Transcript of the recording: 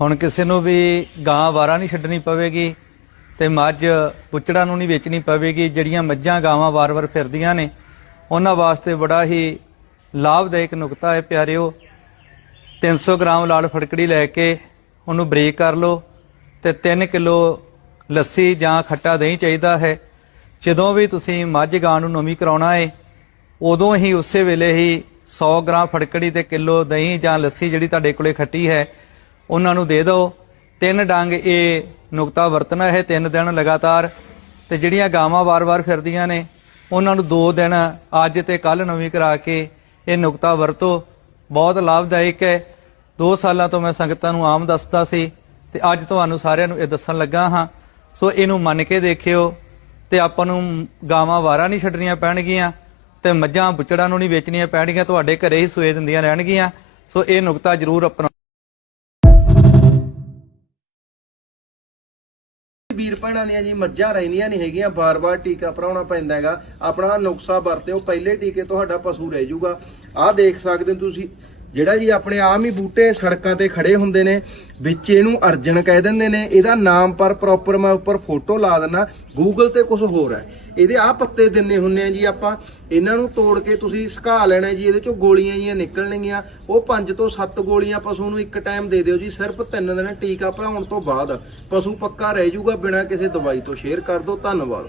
ਹੁਣ ਕਿਸੇ ਨੂੰ ਵੀ ਗਾਂ ਵਾਰਾ ਨਹੀਂ ਛੱਡਣੀ ਪਵੇਗੀ ਤੇ ਮੱਝ ਪੁੱਚੜਾ ਨੂੰ ਨਹੀਂ ਵੇਚਣੀ ਪਵੇਗੀ, ਜਿਹੜੀਆਂ ਮੱਝਾਂ ਗਾਵਾਂ ਵਾਰ-ਵਾਰ ਫਿਰਦੀਆਂ ਨੇ, ਉਹਨਾਂ ਵਾਸਤੇ ਬੜਾ ਹੀ ਲਾਭਦਾਇਕ ਨੁਕਤਾ ਹੈ ਪਿਆਰਿਓ। 300 ਗ੍ਰਾਮ ਲਾਲ ਫੜਕੜੀ ਲੈ ਕੇ ਉਹਨੂੰ ਬ੍ਰੇਕ ਕਰ ਲਓ ਤੇ 3 ਕਿਲੋ ਲੱਸੀ ਜਾਂ ਖੱਟਾ ਦਹੀਂ ਚਾਹੀਦਾ ਹੈ। ਜਦੋਂ ਵੀ ਤੁਸੀਂ ਮੱਝ ਗਾਂ ਨੂੰ ਨਵੀਂ ਕਰਾਉਣਾ ਹੈ ਉਦੋਂ ਹੀ ਉਸੇ ਵੇਲੇ ਹੀ 100 ਗ੍ਰਾਮ ਫੜਕੜੀ ਤੇ ਕਿਲੋ ਦਹੀਂ ਜਾਂ ਲੱਸੀ ਜਿਹੜੀ ਤੁਹਾਡੇ ਕੋਲੇ ਖੱਟੀ ਹੈ ਉਹਨਾਂ ਨੂੰ ਦੇ ਦਿਓ। ਤਿੰਨ ਡੰਗ ਇਹ ਨੁਕਤਾ ਵਰਤਣਾ ਹੈ, ਤਿੰਨ ਦਿਨ ਲਗਾਤਾਰ। ਤੇ ਜਿਹੜੀਆਂ ਗਾਵਾਂ ਵਾਰ-ਵਾਰ ਫਿਰਦੀਆਂ ਨੇ, ਉਹਨਾਂ ਨੂੰ ਦੋ ਦਿਨ ਅੱਜ ਤੇ ਕੱਲ ਨਵੀਂ ਕਰਾ ਕੇ ਇਹ ਨੁਕਤਾ ਵਰਤੋ। ਬਹੁਤ ਲਾਭਦਾਇਕ ਹੈ। 2 ਸਾਲਾਂ ਤੋਂ ਮੈਂ ਸੰਗਤਾਂ ਨੂੰ ਆਮ ਦੱਸਦਾ ਸੀ ਤੇ ਅੱਜ ਤੁਹਾਨੂੰ ਸਾਰਿਆਂ ਨੂੰ ਇਹ ਦੱਸਣ ਲੱਗਾ ਹਾਂ। ਸੋ ਇਹਨੂੰ ਮੰਨ ਕੇ ਦੇਖਿਓ ਤੇ ਆਪਾਂ ਨੂੰ ਗਾਵਾਂ ਵਾਰਾ ਨਹੀਂ ਛੱਡਣੀਆਂ ਪੈਣਗੀਆਂ ਤੇ ਮੱਝਾਂ ਬੁੱਚੜਾਂ ਨੂੰ ਨਹੀਂ ਵੇਚਣੀਆਂ ਪੈਣਗੀਆਂ, ਤੁਹਾਡੇ ਘਰੇ ਹੀ ਸੂਏ ਦਿੰਦੀਆਂ ਰਹਿਣਗੀਆਂ। ਸੋ ਇਹ ਨੁਕਤਾ ਜ਼ਰੂਰ ਆਪਣਾ ਵੀਰ ਭੈਣਾਂ ਦੀਆਂ ਜੀ ਮੱਝਾਂ ਰਹਿੰਦੀਆਂ ਨਹੀਂ ਹੈਗੀਆਂ ਬਾਰ-ਬਾਰ ਟੀਕਾ ਭਰਾਉਣਾ ਪੈਂਦਾ ਹੈਗਾ। ਆਪਣਾ ਨੁਕਸਾ ਵਰਤਿਓ, ਪਹਿਲੇ ਟੀਕੇ ਤੁਹਾਡਾ ਪਸ਼ੂ ਰਹਿ ਜਾਊਗਾ। ਆਹ ਦੇਖ ਸਕਦੇ ਹੋ ਤੁਸੀਂ ਜਿਹੜਾ ਜੀ ਆਪਣੇ ਆਮ ਹੀ ਬੂਟੇ ਸੜਕਾਂ ਤੇ ਖੜੇ ਹੁੰਦੇ ਨੇ, ਵਿੱਚ ਇਹਨੂੰ ਅਰਜਨ ਕਹਿ ਦਿੰਦੇ ਨੇ, ਇਹਦਾ ਨਾਮ ਪਰ ਪ੍ਰੋਪਰ ਮੈਂ ਉੱਪਰ ਫੋਟੋ ਲਾ ਦਿੰਦਾ ਗੂਗਲ ਤੇ ਕੁਝ ਹੋਰ ਹੈ। ਇਹਦੇ ਆਹ ਪੱਤੇ ਦਿੰਨੇ ਹੁੰਨੇ ਆ ਜੀ ਆਪਾਂ, ਇਹਨਾਂ ਨੂੰ ਤੋੜ ਕੇ ਤੁਸੀਂ ਸੁਕਾ ਲੈਣਾ ਜੀ, ਇਹਦੇ ਚੋਂ ਗੋਲੀਆਂ ਜੀਆਂ ਨਿਕਲਣਗੀਆਂ, ਉਹ 5 ਤੋਂ 7 ਗੋਲੀਆਂ ਪਸ਼ੂ ਨੂੰ ਇੱਕ ਟਾਈਮ ਦੇ ਦਿਓ ਜੀ, ਸਿਰਫ 3 ਦਿਨ ਟੀਕਾ ਭਰਾਉਣ ਤੋਂ ਬਾਅਦ, ਪਸ਼ੂ ਪੱਕਾ ਰਹਿ ਜਾਊਗਾ ਬਿਨਾਂ ਕਿਸੇ ਦਵਾਈ ਤੋਂ। ਸ਼ੇਅਰ ਕਰ ਦਿਓ, ਧੰਨਵਾਦ।